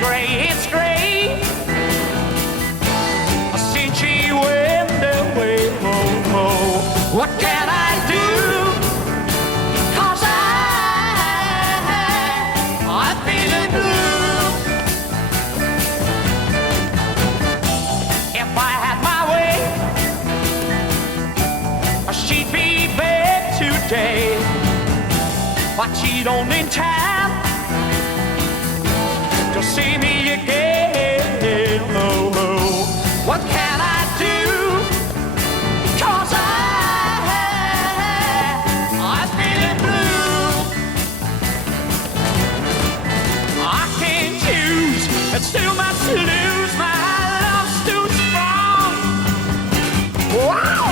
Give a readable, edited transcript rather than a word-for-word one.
it's great. Since she went away, oh, oh. What can I do? 'Cause I'm feeling blue. If I had my way, she'd be back today. But she don't in time to see me again. Oh, oh. What can I do? 'Cause I'm feeling blue. I can't choose, it's too much to lose. My love's too strong. Wow!